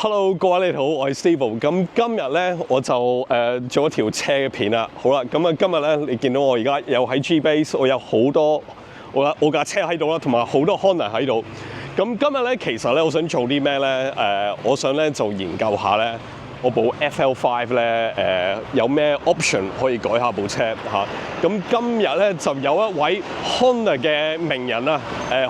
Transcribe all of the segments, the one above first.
Hello， 各位你好，我係 Steve。咁今日咧我就做一條車嘅片啦。好啦，咁啊今日咧你見到我而家又喺 G-Base， 我有好多我架車喺度啦，同埋好多 Honda 喺度。咁今日咧其實咧我想做啲咩咧？我想咧就研究下咧我部 FL5 咧有咩 option 可以改下部車嚇。咁今日咧就有一位 Honda 嘅名人啊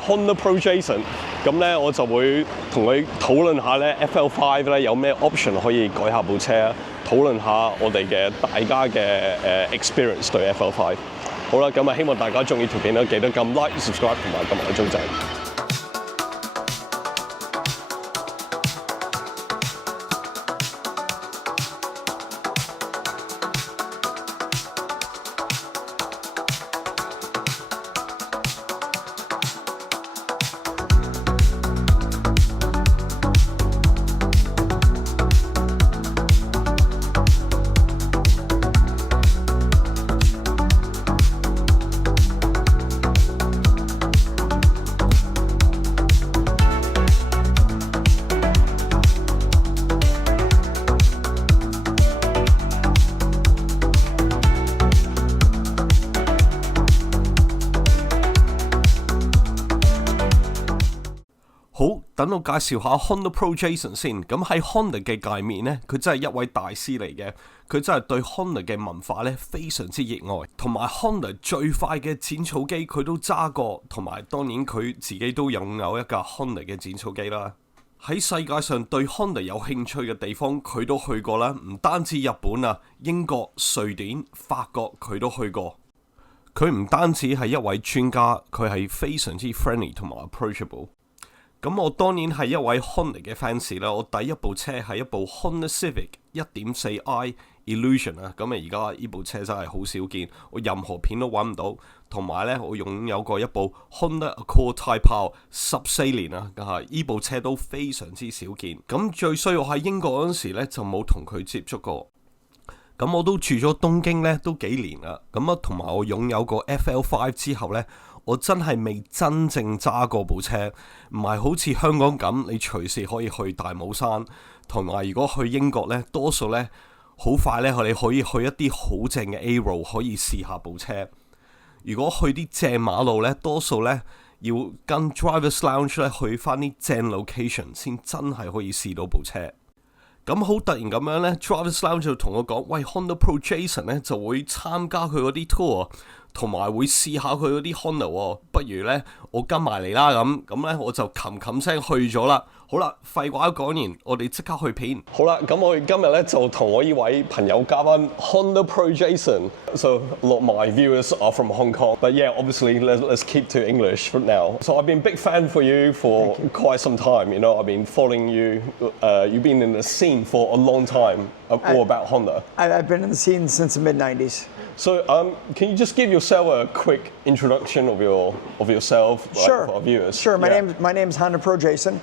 ，Honda Pro Jason。咁咧我就會同佢討論下咧 FL5 咧有咩 option 可以改下部車啊，討論下我哋嘅大家嘅experience 對 FL5。好啦，咁啊希望大家中意條片啦，記得撳 like、subscribe 同埋撳埋個鐘仔。好，等我介紹下 Honda Pro Jason 先。咁喺 Honda 嘅界面呢，佢真係一位大師嚟嘅。佢真係對 Honda 嘅文化呢非常之熱愛，同埋 Honda 最快嘅剪草機佢都揸過，同埋當然佢自己都擁有一架 Honda 嘅剪草機啦。喺世界上對 Honda 有興趣嘅地方，佢都去過啦。唔單止日本啊，英國、瑞典、法國佢都去過。佢唔單止係一位專家，佢係非常之 friendly 同埋 approachable。咁我當然係一位 Honda 嘅 fans 啦。我第一部車係一部 Honda Civic 1.4i Illusion 啊。咁啊而家呢部車真係好少見，我任何片都揾唔到。同埋咧，我擁有過一部 Honda Accord Type R 14年啊，呢部車都非常之少見。咁最衰我喺英國嗰陣時咧就冇同佢接觸過。咁我都住咗東京咧都幾年啦。咁啊同埋我擁有過 FL5 之後咧，我真係未真正揸過部車，唔係好似香港咁，你隨時可以去大帽山，同埋如果去英國呢，多數呢好快呢，你可以去一啲好正嘅 A road 可以試下部車。如果去啲正馬路呢，多數呢要跟 Drivers Lounge 呢去翻啲正 location 先真係可以試到部車。咁好突然咁樣呢 Drivers Lounge 就同我講，喂 Honda Pro Jason 呢就會參加佢嗰啲 tour。同埋會試下佢嗰啲 Honda 喎，不如呢，我跟埋嚟啦咁呢，我就冚聲去咗啦。好啦，廢話講完，我哋即刻去片。好啦，咁我哋今日呢就同我呢位朋友嘉賓 Honda Pro Jason。So a lot of my viewers are from Hong Kong, but yeah, obviously let's keep to English for now. So I've been a big fan for you for quite some time. You know, I've been following you. You've been in the scene for a long time. All about Honda. I've been in the scene since the mid-90s. So, can you just give yourself a quick introduction of yourself, Sure. For our viewers? Sure. My name's Honda Pro Jason.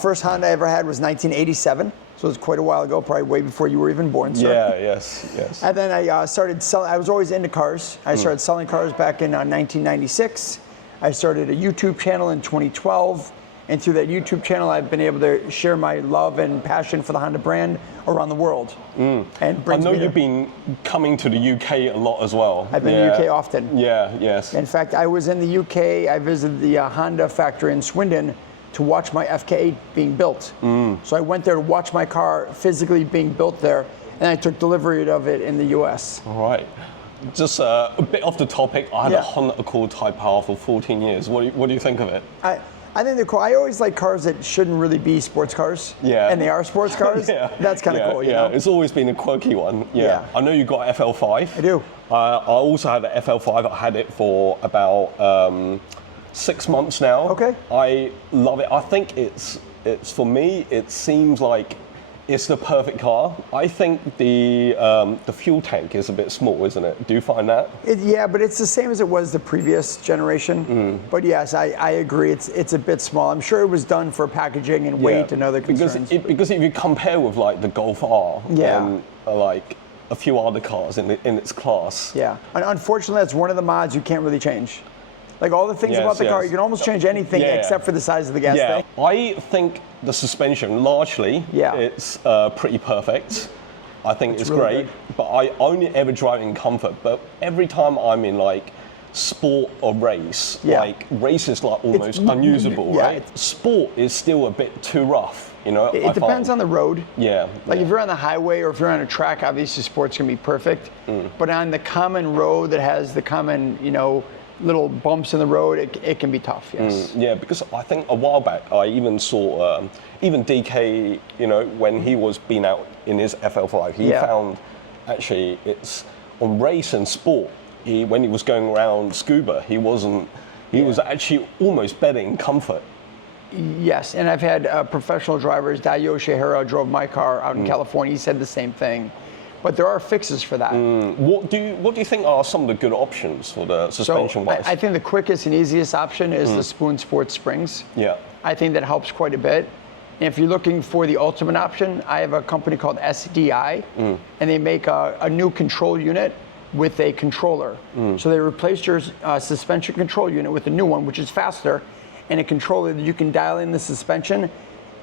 First Honda I ever had was 1987, so it was quite a while ago, probably way before you were even born, sir. Yeah. Yes. And then I started selling. I was always into cars. I started selling cars back in 1996. I started a YouTube channel in 2012. And through that YouTube channel, I've been able to share my love and passion for the Honda brand around the world. And I know you've been coming to the UK a lot as well. I've been in the UK often. Yeah, yes. In fact, I was in the UK. I visited the Honda factory in Swindon to watch my FK8 being built. So I went there to watch my car physically being built there, and I took delivery of it in the US. All right. Just a bit off the topic, I had a Honda Accord Type R for 14 years. What do you think of it? I think they're cool. I always like cars that shouldn't really be sports cars. Yeah. And they are sports cars. That's kind of cool, you know? It's always been a quirky one. Yeah. I know you got FL5. I do. I also had the FL5. I had it for about 6 months now. Okay. I love it. I think it's for me, it seems like it's the perfect car. I think the fuel tank is a bit small, isn't it? Do you find that? Yeah, but it's the same as it was the previous generation. But yes, I agree. It's a bit small. I'm sure it was done for packaging and weight and other concerns. Because if you compare with like the Golf R and like a few other cars in its class. Yeah, and unfortunately, that's one of the mods you can't really change. Like all the things Yes, about the car, yes. you can almost change anything Yeah. except for the size of the gas Yeah, tank. I think the suspension largely Yeah. it's pretty perfect. I think it's really great, but I only ever drive in comfort. But every time I'm in like sport or race, Yeah. like race is like almost unusable, yeah, right? Sport is still a bit too rough, you know. It depends on the road. Yeah. Like yeah. if you're on the highway or if you're on a track, obviously sport's gonna be perfect. Mm. But on the common road that has the common, little bumps in the road, it can be tough. Yes. Yeah, because I think a while back I even saw even DK, when he was being out in his FL5, he Yeah. found actually it's on race and sport. When he was going around scuba, he was actually almost better in comfort. Yes, and I've had professional drivers. Dayo Shihara drove my car out Mm. in California. He said the same thing. But there are fixes for that. What do you think are some of the good options for the suspension wise? I think the quickest and easiest option is the Spoon Sport Springs. Yeah. I think that helps quite a bit. And if you're looking for the ultimate option, I have a company called SDI, and they make a new control unit with a controller. So they replaced your suspension control unit with a new one, which is faster, and a controller that you can dial in the suspension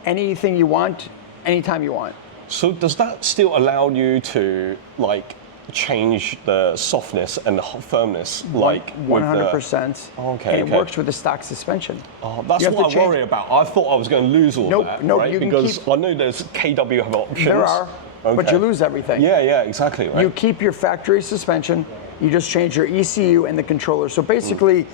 anything you want, anytime you want. So does that still allow you to like change the softness and the firmness, like with the- 100%. Okay, And it okay. works with the stock suspension. Oh, that's You have what to I change- worry about. I thought I was going to lose all Nope, that, nope, right? you can Because keep- I know there's KW have options. There are, but you lose everything. Yeah, exactly. Right. You keep your factory suspension, you just change your ECU and the controller. So basically,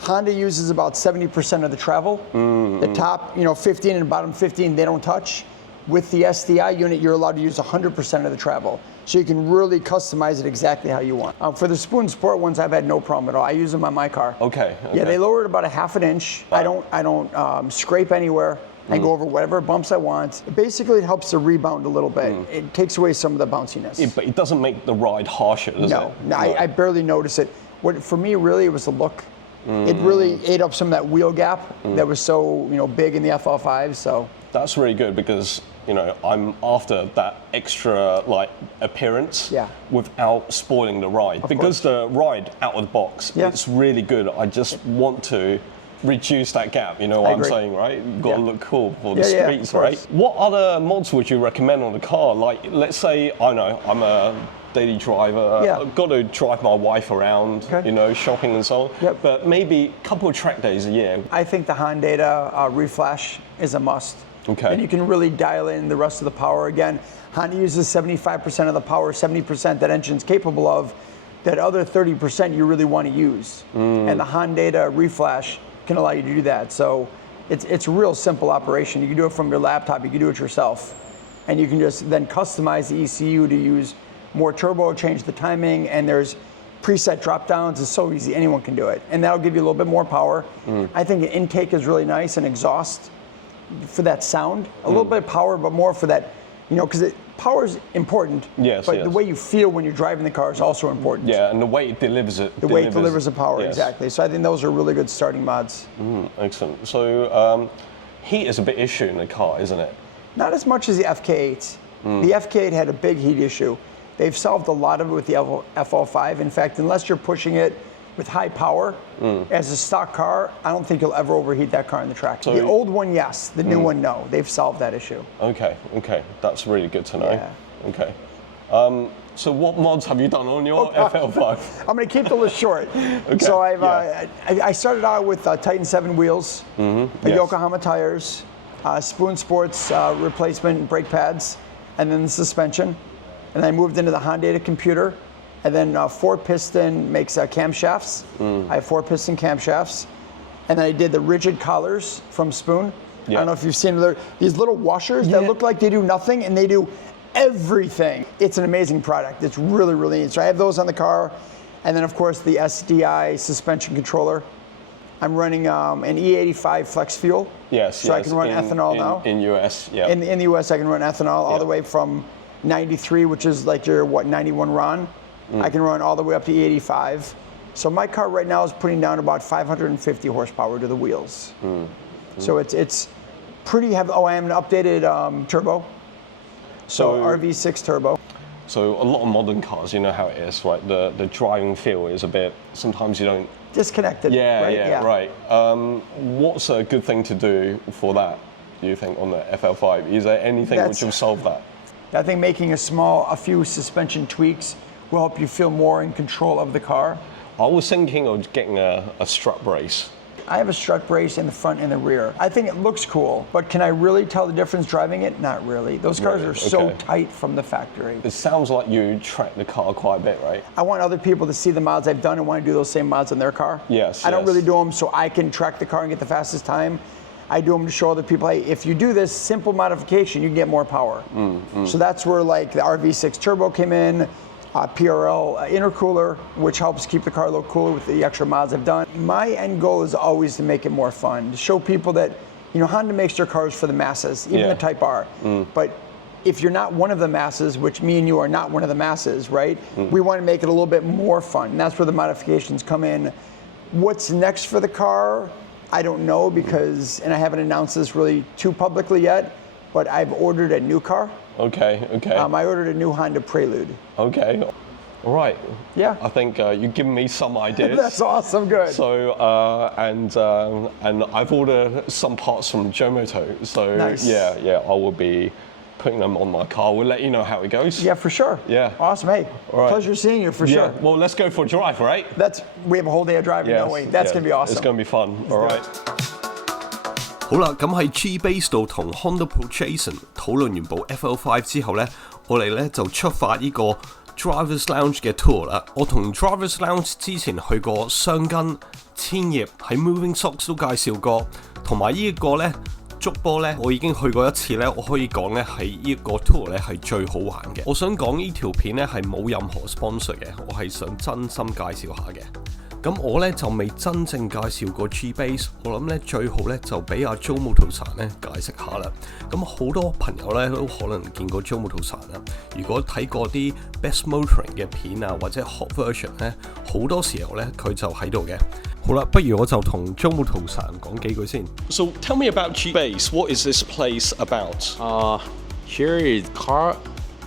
Honda uses about 70% of the travel. The top, 15 and bottom 15, they don't touch. With the SDI unit, you're allowed to use 100% of the travel. So you can really customize it exactly how you want. For the Spoon Sport ones, I've had no problem at all. I use them on my car. Okay. Yeah, they lower it about a half an inch. I don't scrape anywhere. I go over whatever bumps I want. Basically, it helps to rebound a little bit. It takes away some of the bounciness. But it doesn't make the ride harsher, does it? No, I barely notice it. What for me really it was the look. It really ate up some of that wheel gap that was so big in the FL5. So That's really good because I'm after that extra like appearance Yeah. without spoiling the ride. Because the ride out of the box, Yeah. it's really good. I just want to reduce that gap. You know what I'm agree. saying, right? You've got to Yeah. look cool for the Yeah, streets, of course. right? What other mods would you recommend on the car? Like, let's say I'm a daily driver. Yeah. I've got to drive my wife around, Okay. shopping and so on. Yep. But maybe a couple of track days a year. I think the Honda Reflash is a must. Okay. And you can really dial in the rest of the power. Again, Honda uses 75% of the power, 70% that engine's capable of. That other 30% you really want to use. And the Honda Reflash can allow you to do that. So it's a real simple operation. You can do it from your laptop, you can do it yourself. And you can just then customize the ECU to use more turbo, change the timing, and there's preset drop downs. It's so easy, anyone can do it. And that'll give you a little bit more power. I think the intake is really nice and exhaust for that sound. A little bit of power, but more for that, because power is important. Yes, But yes. the way you feel when you're driving the car is also important. Yeah, and the way it delivers it. The way it delivers the power, yes. exactly. So I think those are really good starting mods. Excellent. So heat is a big issue in the car, isn't it? Not as much as the FK8. The FK8 had a big heat issue. They've solved a lot of it with the FL5. In fact, unless you're pushing it with high power, as a stock car, I don't think you'll ever overheat that car in the track. So- The old one, yes. The new one, no. They've solved that issue. Okay, that's really good to know. Yeah. Okay. So what mods have you done on your FL5? I'm going to keep the list short. So I started out with Titan 7 wheels, Yes. Yokohama tires, Spoon Sports replacement brake pads, and then the suspension. And I moved into the Honda computer, and then 4-piston makes camshafts. I have 4-piston camshafts. And then I did the rigid collars from Spoon. I Yeah. don't know if you've seen them. These little washers that look like they do nothing, and they do everything. It's an amazing product. It's really, really neat. So I have those on the car. And then, of course, the SDI suspension controller. I'm running an E85 flex fuel. Yes. So I can run ethanol now. In US, yeah. In the US, I can run ethanol all the way from 93, which is like your, 91 RON. I can run all the way up to E85. So my car right now is putting down about 550 horsepower to the wheels. So it's pretty heavy. Oh, I have an updated turbo. So RV6 turbo. So a lot of modern cars, you know how it is, right? The driving feel is a bit. Sometimes you don't. Disconnected. Yeah, right? yeah, right. What's a good thing to do for that? Do you think on the FL5? Is there anything which will solve that? I think making a few suspension tweaks will help you feel more in control of the car. I was thinking of getting a strut brace. I have a strut brace in the front and the rear. I think it looks cool, but can I really tell the difference driving it? Not really. Those cars are so tight from the factory. It sounds like you track the car quite a bit, right? I want other people to see the mods I've done and want to do those same mods on their car. Yes. I don't really do them so I can track the car and get the fastest time. I do them to show other people, hey, if you do this simple modification, you can get more power. So that's where like the RV6 Turbo came in, PRL intercooler, which helps keep the car a little cooler with the extra mods I've done. My end goal is always to make it more fun, to show people that, you know, Honda makes their cars for the masses, even the Type R. But if you're not one of the masses, which me and you are not one of the masses, right? We want to make it a little bit more fun. And that's where the modifications come in. What's next for the car? I don't know because, and I haven't announced this really too publicly yet, but I've ordered a new car. Okay. I ordered a new Honda Prelude. Okay. All right. Yeah. I think you've given me some ideas. That's awesome. Good. So and I've ordered some parts from Jomoto. So Nice. yeah, I will be putting them on my car. We'll let you know how it goes. Yeah, for sure. Yeah. Awesome. Hey, right. pleasure seeing you for Yeah. sure. Well, let's go for a drive, right? We have a whole day of driving. Yes, No way. That's gonna be awesome. It's gonna be fun. All right. 好啦，咁喺 G-Base 度同 Honda Pro Jason 討論完部 FL5 之後呢，我哋呢就出發呢個 Drivers Lounge 嘅 tour 啦。我同 Drivers Lounge 之前去過箱根、千葉，喺 Moving Socks 都介紹過，同埋呢一個呢竹波呢，我已經去過一次呢，我可以講呢係呢一個 tour 呢係最好玩嘅。我想講呢條片呢係冇任何 sponsor 嘅，我係想真心介紹下嘅。咁我咧就未真正介紹過 G-Base， 我諗咧最好咧就俾阿 Joe Moto-san 咧解釋下啦。咁好多朋友咧都可能見過 Joe Moto-san 啦。如果睇過啲 Best Motoring 嘅片啊，或者 Hot Version 咧，好多時候咧佢就喺度嘅。好啦，不如我就同 Joe Moto-san 講幾句先。So tell me about G-Base. What is this place about? Here is car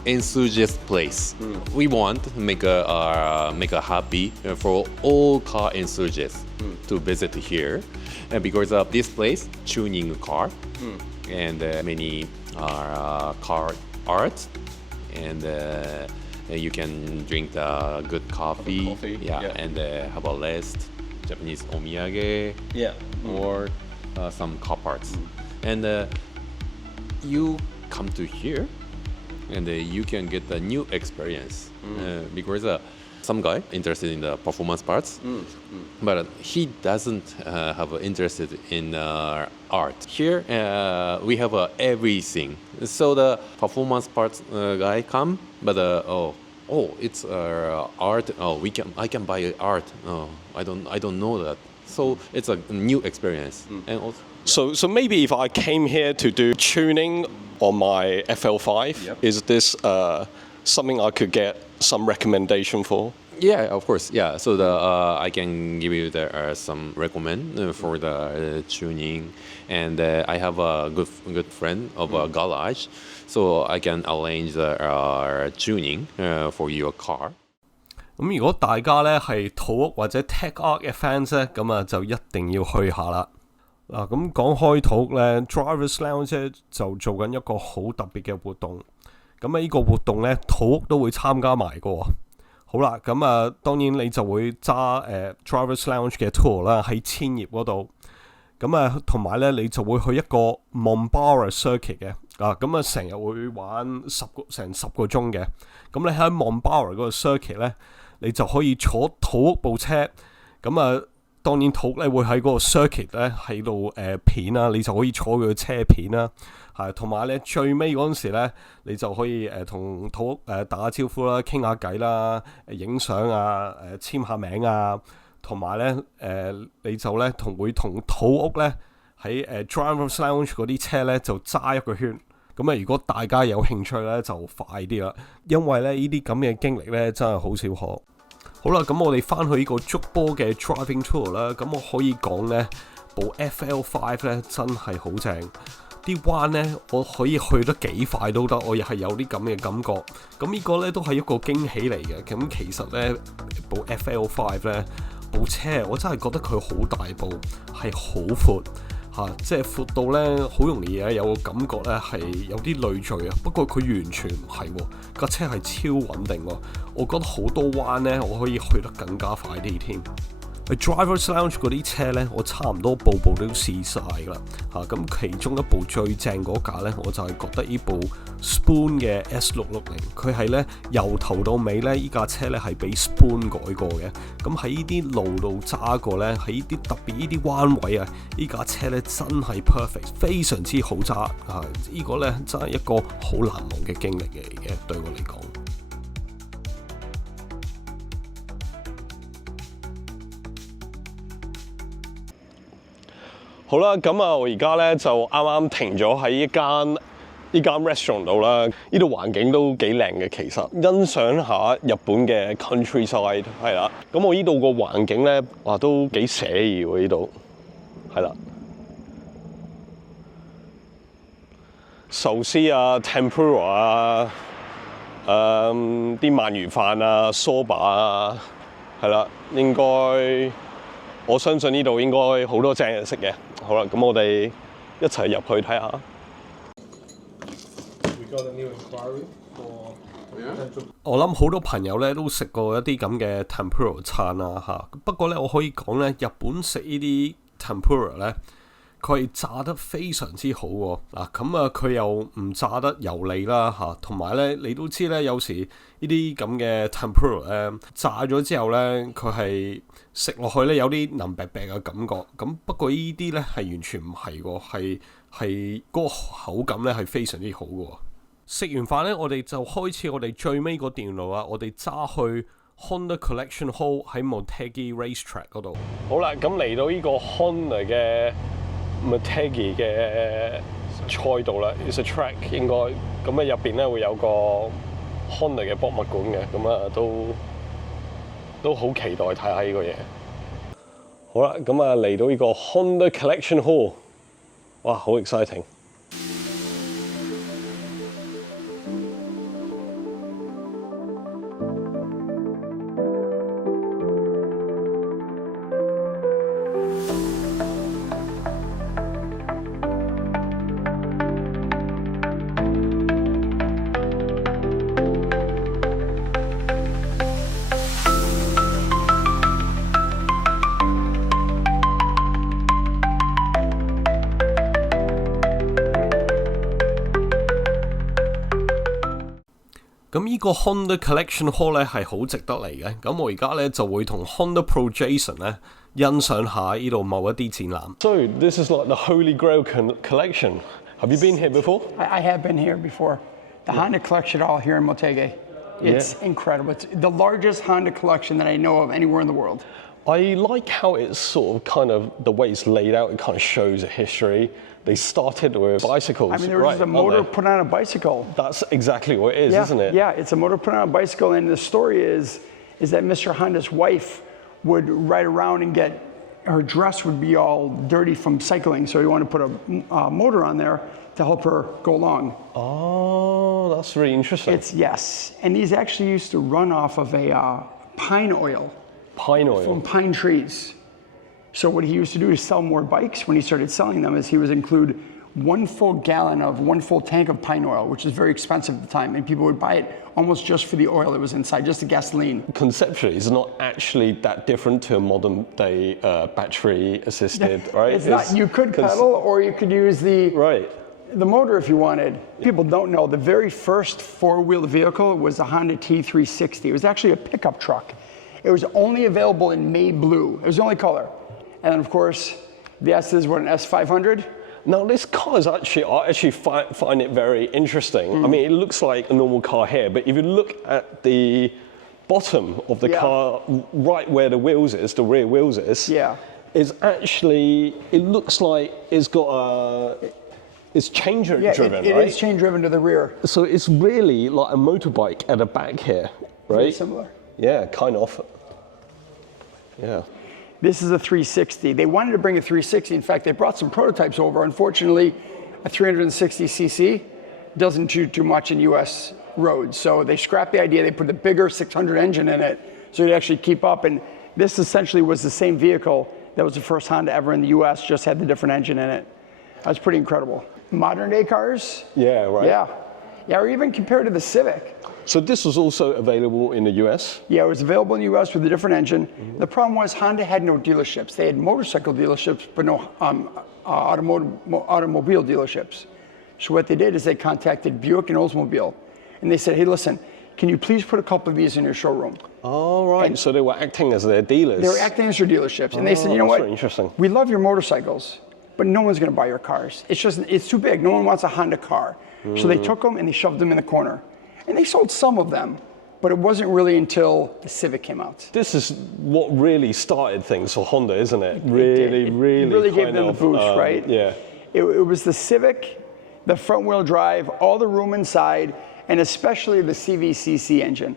enthusiast place. We want to make a happy for all car enthusiasts to visit here, and because of this place, tuning car and many car art, and you can drink the good coffee, and have a rest, Japanese omiyage, or some car parts, and you come to here. And you can get a new experience because some guy interested in the performance parts, but he doesn't have interest in art. Here we have everything. So the performance parts guy come, but it's art. I can buy art. I don't know that. So it's a new experience. And also, So maybe if I came here to do tuning on my FL5, is this something I could get some recommendation for? yeah, of course. Yeah. So I can give you some recommend for the tuning, and I have a good friend of a garage, so I can arrange the tuning for your car. 咁如果大家咧係土屋或者 Tech Art 嘅 fans 咧，咁啊就一定要去下啦。嗱，咁講開土屋咧 ，Drivers Lounge 就做緊一個好特別嘅活動。咁啊，呢個活動咧，土屋都會參加埋嘅。好啦，咁啊，當然你就會揸Drivers Lounge 嘅 tour 啦，喺千葉嗰度。咁啊，同埋咧，你就會去一個 Monbara Circuit 嘅。咁啊，成日會玩成10個鐘嘅。咁你喺 Monbara 嗰個 circuit 咧，你就可以坐土屋部車。咁啊，當然土屋咧會喺嗰個 circuit 咧喺度片啦，你就可以坐佢嘅車片啦。係，同埋咧最尾嗰陣時咧，你就可以同土屋打下招呼啦，傾下偈啦，影相啊，簽下名啊，同埋咧你就咧會同土屋咧喺Drivers Lounge 嗰啲車咧就揸一個圈。咁啊，如果大家有興趣咧，就快啲啦，因為咧呢啲咁嘅經歷咧真係好少可。好啦，咁我哋翻去呢個竹波嘅 driving tour 啦，咁我可以講咧部 FL5 咧真係好正。啲彎呢，我可以去得幾快都得，我又係有啲咁嘅感覺。咁呢個呢，都係一個驚喜嚟嘅。咁其實呢，部 FL5 呢，部車我真係覺得佢好大部，係好闊嚇，即係闊到呢，好容易有個感覺呢係有啲累贅啊。不過佢完全唔係喎，架車係超穩定喎。我覺得好多彎呢，我可以去得更加快啲添。Driver's Lounge 嗰啲車呢，我差唔多部都試晒㗎啦嚇。咁其中一部最正嗰架呢，我就係覺得呢部 Spoon 嘅 S660，佢係呢由頭到尾呢，依架車呢係俾 Spoon 改過嘅。咁喺呢啲路度揸過呢，喺呢啲特別呢啲彎位啊，呢架車呢真係 perfect， 非常之好揸啊！呢個呢真係一個好難忘嘅經歷嚟嘅，對我嚟講。好啦，咁啊，我而家咧就啱啱停咗喺呢間 restaurant 度啦。呢度環境都幾靚嘅，其實欣賞下日本嘅 countryside 係啦。咁我呢度個環境咧，哇都幾寫意喎！呢度係啦，壽司啊、tempura 啊、啲鰻魚飯啊、soba 啊，係啦，應該我相信呢度應該好多正嘢食嘅。好啦，咁我哋一齊入去睇下。我諗好多朋友咧都食過一啲咁嘅 tempura 餐啦嚇。不過咧，我可以講咧，日本食呢啲 tempura 咧，佢係炸得非常之好喎。嗱，咁啊，佢又唔炸得油膩啦嚇，同埋咧，你都知咧，有時呢啲咁嘅 tempura 咧炸咗之後咧，佢係食落去咧有啲腍白白嘅感覺。咁不過呢啲咧係完全唔係喎，係嗰個口感咧係非常之好嘅喎。食完飯咧，我哋就開始我哋最尾個段路啊！我哋揸去 Honda Collection Hall 喺 Motegi Racetrack 嗰度。好啦，咁嚟到呢個 Honda 嘅 Motegi 嘅賽道啦 ，It's a track 應該咁咧入邊咧會有個 Honda 嘅博物館嘅，咁啊都好期待睇下呢個嘢。好啦，咁啊嚟到呢個 Honda Collection Hall， 哇，好 exciting！咁呢個 Honda Collection Hall 咧係好值得嚟嘅。咁我而家咧就會同 Honda Pro Jason 咧欣賞下呢度某一啲展覽。So this is like the Holy Grail collection. Have you been here before? I have been here before. The Honda collection all here in Motegi. It's incredible. It's the largest Honda collection that I know of anywhere in the world. I like how it's sort of kind of the way it's laid out. It kind of shows a history. They started with bicycles. I mean, there was just a motor put on a bicycle. That's exactly what it is, isn't it? Yeah, it's a motor put on a bicycle, and the story is that Mr. Honda's wife would ride around and get her dress would be all dirty from cycling, so he wanted to put a motor on there to help her go along. Oh, that's really interesting. Yes, and these actually used to run off of a pine oil. Pine oil? From pine trees. So what he used to do to sell more bikes when he started selling them is he would include 1 full gallon of 1 full tank of pine oil, which is very expensive at the time, and people would buy it almost just for the oil that was inside, just the gasoline. Conceptually, it's not actually that different to a modern day battery assisted, right? It's not. You could pedal or you could use the motor if you wanted. People don't know the very first four-wheeled vehicle was a Honda T360. It was actually a pickup truck. It was only available in May blue. It was the only color. And then, of course, the S is what, an S500? Now, this car is actually, I actually find it very interesting. I mean, it looks like a normal car here, but if you look at the bottom of the car, right where the wheels is, the rear wheels is actually, it looks like it's got it's chain driven, right? It is chain driven to the rear. So it's really like a motorbike at the back here, right? Very similar. Yeah, kind of. Yeah. This is a 360. They wanted to bring a 360. In fact, they brought some prototypes over. Unfortunately, a 360cc doesn't do too much in U.S. roads. So they scrapped the idea. They put the bigger 600 engine in it so you'd actually keep up. And this essentially was the same vehicle that was the first Honda ever in the U.S., just had the different engine in it. That was pretty incredible. Modern day cars? Yeah, right. Yeah, or even compared to the Civic. So this was also available in the US? Yeah, it was available in the U.S. with a different engine. The problem was Honda had no dealerships. They had motorcycle dealerships, but no automobile dealerships. So what they did is they contacted Buick and Oldsmobile, and they said, hey, listen, can you please put a couple of these in your showroom? Oh, right. And so they were acting as their dealers. They were acting as your dealerships. And they said, you know what? Really interesting. We love your motorcycles, but no one's going to buy your cars. It's too big. No one wants a Honda car. So they took them and they shoved them in the corner. And they sold some of them, but it wasn't really until the Civic came out. This is what really started things for Honda, isn't it? It Really gave them the boost, right? Yeah. It was the Civic, the front wheel drive, all the room inside, and especially the CVCC engine.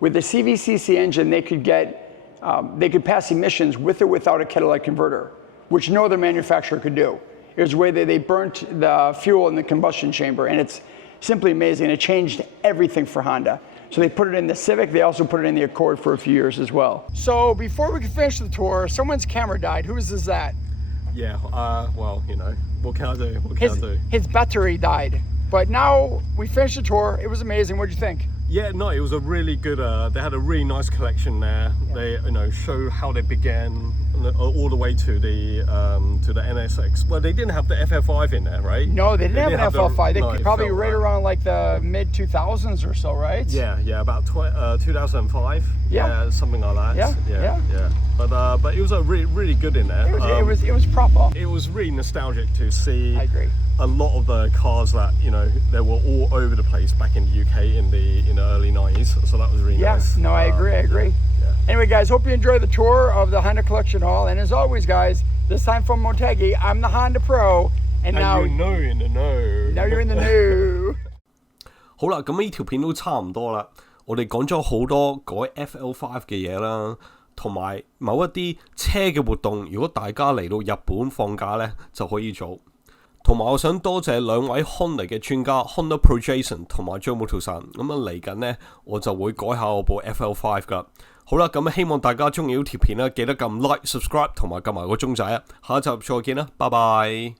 With the CVCC engine, they could pass emissions with or without a catalytic converter, which no other manufacturer could do. It was the way that they burnt the fuel in the combustion chamber, and it's simply amazing. It changed everything for Honda. So they put it in the Civic. They also put it in the Accord for a few years as well. So before we could finish the tour, someone's camera died. Whose is that? Yeah, well, you know, what can I do? What can I do? His battery died. But now we finished the tour. It was amazing. What'd you think? Yeah, no, it was a really good, they had a really nice collection there. Yeah. They, you know, show how they began all the way to the NSX. Well, they didn't have the FF5 in there, right? No, they didn't have an FF5. They probably right around like the mid 2000s or so, right? Yeah, about 2005. Yeah, something like that. Yeah. But it was a really good in there. It was proper. It was really nostalgic to see. I agree. A lot of the cars that, you know, they were all over the place back in the UK in the early 90s, so that was really nice. No, I agree. Yeah. Anyway, guys, hope you enjoyed the tour of the Honda Collection Hall, and as always, guys, this time from Motegi, I'm the Honda Pro, and now you know in the know. Now you're in the know. 好啦，咁呢條片都差唔多啦，我哋講咗好多改 FL5 嘅嘢啦，同埋某一啲車嘅活動，如果大家嚟到日本放假呢，就可以做。同埋我想多謝兩位 Honda 嘅專家 Honda Pro Jason 同埋 Joe Muto-san， 咁嚟緊呢，我就會改下我部 FL5 噶。好啦，咁希望大家中意呢條片啦，記得撳 like、subscribe 同埋撳埋個鐘仔啊！下一集再見啦，拜拜。